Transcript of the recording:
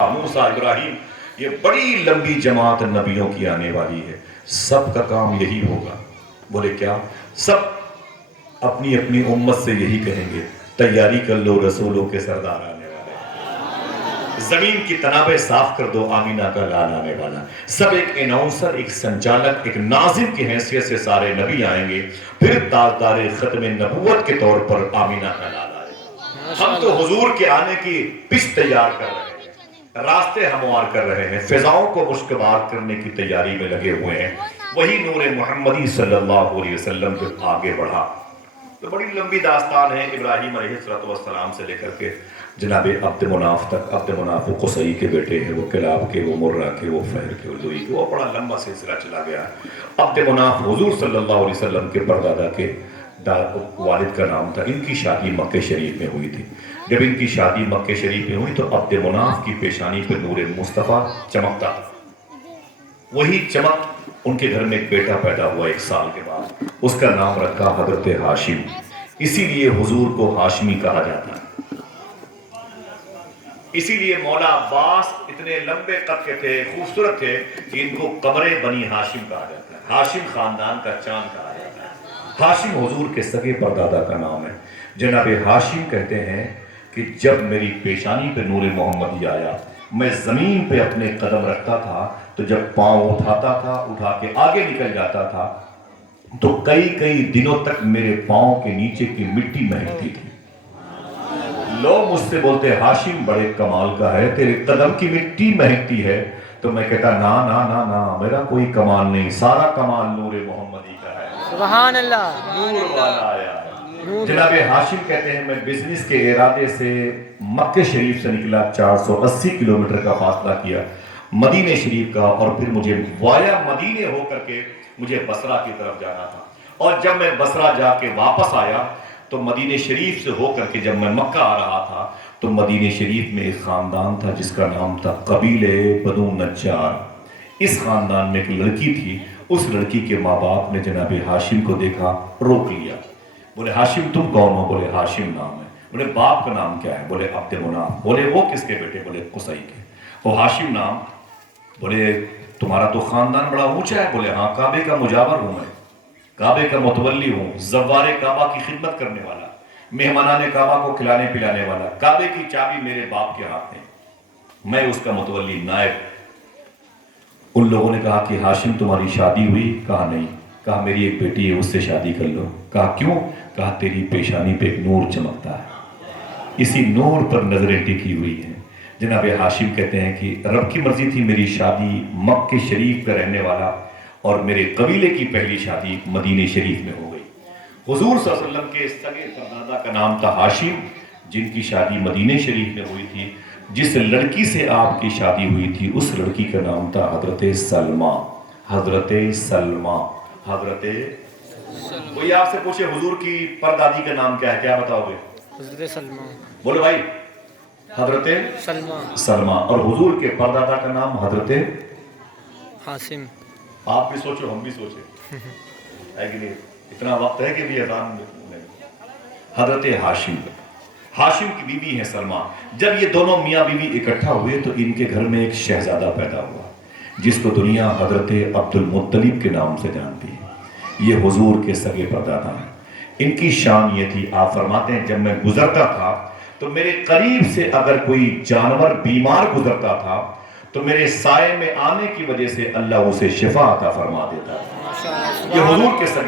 موسیٰ ابراہیم، یہ بڑی لمبی جماعت نبیوں کی آنے والی ہے، سب کا کام یہی ہوگا۔ بولے کیا؟ سب اپنی اپنی امت سے یہی کہیں گے، تیاری کر لو، رسولوں کے سردار آنے والے ہیں، زمین کی تنابیں صاف کر دو، آمینہ کا لال آنے والا۔ سب ایک اناؤنسر، ایک سنچالک، ایک ناظم کی حیثیت سے سارے نبی آئیں گے، پھر تاجدار ختم نبوت کے طور پر آمینہ کا لال آئے گا۔ ہم تو حضور کے آنے کی پچ تیار کر رہے ہیں، راستے ہموار کر رہے ہیں، فضاؤں کو مشکبار کرنے کی تیاری میں لگے ہوئے ہیں۔ وہی نور محمدی صلی اللہ علیہ وسلم جب آگے بڑھا تو بڑی لمبی داستان ہے، ابراہیم علیہ السلام سے لے کر کے جناب عبد مناف تک۔ عبد مناف وہ قصی کے بیٹے ہیں، وہ کلاب کے، وہ مرہ کے، وہ فہر کے، وہ لوئی کے، وہ بڑا لمبا سلسلہ چلا گیا۔ عبد مناف حضور صلی اللہ علیہ وسلم کے پردادا کے والد کا نام تھا۔ ان کی شادی مکہ شریف میں ہوئی تھی۔ جب ان کی شادی مکہ شریف میں ہوئی تو عبد مناف کی پیشانی پہ نور مصطفیٰ چمکتا تھا۔ وہی چمک ان کے گھر میں ایک بیٹا پیدا ہوا 1 سال کے بعد، اس کا نام رکھا حضرت ہاشم۔ اسی لیے حضور کو ہاشمی کہا جاتا ہے۔ اسی لیے مولا عباس اتنے لمبے قد کے تھے، خوبصورت تھے کہ ان کو قمر بنی ہاشم کہا جاتا ہے، ہاشم خاندان کا چاند کہا جاتا ہے۔ ہاشم حضور کے سگے پردادا کا نام ہے۔ جناب ہاشم کہتے ہیں کہ جب میری پیشانی پہ نور محمدی آیا، میں زمین پہ اپنے قدم رکھتا تھا تو جب پاؤں اٹھاتا تھا، اٹھا کے آگے نکل جاتا تھا تو کئی دنوں تک میرے پاؤں کے نیچے کی مٹی مہکتی تھی۔ لوگ مجھ سے بولتے ہاشم بڑے کمال کا ہے، تیرے قدم کی مٹی مہکتی ہے، تو میں کہتا نا نا نا نا، میرا کوئی کمال نہیں، سارا کمال نور محمدی کا ہے۔ سبحان اللہ، نور والا آیا ہے۔ جناب ہاشم کہتے ہیں میں بزنس کے ارادے سے مکہ شریف سے نکلا، 480 کلومیٹر کا فاصلہ کیا مدینہ شریف کا، اور پھر مجھے وایا مدینہ ہو کر کے مجھے بصرہ کی طرف جانا تھا۔ اور جب میں بصرہ جا کے واپس آیا تو مدینہ شریف سے ہو کر کے جب میں مکہ آ رہا تھا تو مدینہ شریف میں ایک خاندان تھا جس کا نام تھا قبیلہ بنو نجار۔ اس خاندان میں ایک لڑکی تھی، اس لڑکی کے ماں باپ نے جناب ہاشم کو دیکھا، روک لیا۔ بولے ہاشم تم کون ہو؟ بولے ہاشم نام ہے۔ بولے باپ کا نام کیا ہے؟ بولے عبد مناف۔ بولے وہ کس کے بیٹے؟ بولے قصی کے۔ وہ ہاشم نام۔ بولے تمہارا تو خاندان بڑا اونچا ہے۔ بولے ہاں، کعبے کا مجاور ہوں، میں کعبے کا متولی ہوں، زوار کعبہ کی خدمت کرنے والا، مہمانان کعبہ کو کھلانے پلانے والا، کعبے کی چابی میرے باپ کے ہاتھ میں، میں اس کا متولی، نائب۔ ان لوگوں نے کہا کہ ہاشم تمہاری شادی ہوئی؟ کہا نہیں۔ کہا میری ایک بیٹی ہے، اس سے شادی کر لو۔ کہا کیوں؟ کہا تیری پیشانی پہ ایک نور چمکتا ہے، اسی نور پر نظریں ٹکی ہوئی ہیں۔ جناب ہاشم کہتے ہیں کہ رب کی مرضی تھی میری شادی مکہ شریف کا رہنے والا، اور میرے قبیلے کی پہلی شادی مدینہ شریف میں ہو گئی۔ حضور صلی اللہ علیہ وسلم کے سگے پردادا کا نام تھا ہاشم، جن کی شادی مدینہ شریف میں ہوئی تھی۔ جس لڑکی سے آپ کی شادی ہوئی تھی اس لڑکی کا نام تھا حضرت سلمہ۔ حضرت سلمہ، حضرت کوئی آپ سے پوچھے حضور کی پردادی کا نام کیا ہے، کیا بتاؤ گے؟ حضرت سلمہ۔ بولو بھائی، حضرت سلمہ۔ اور حضور کے پردادا کا نام حضرت ہاشم۔ آپ بھی سوچو، ہم بھی سوچے، ہے کہ نہیں؟ اتنا وقت ہے کہ بھی اذان میں حضرت ہاشم، ہاشم کی بیوی ہے سلمہ۔ جب یہ دونوں میاں بیوی اکٹھا ہوئے تو ان کے گھر میں ایک شہزادہ پیدا ہوا جس کو دنیا حضرت عبد المطلب کے نام سے جانتی ہے۔ یہ حضور کے سگے پردادا ہیں۔ ان کی شان یہ تھی، آپ فرماتے ہیں جب میں گزرتا تھا تو میرے قریب سے اگر کوئی جانور بیمار گزرتا تھا تو میرے سائے میں آنے کی وجہ سے اللہ اسے شفا عطا فرما دیتا ہے۔ یہ حضور کے سگے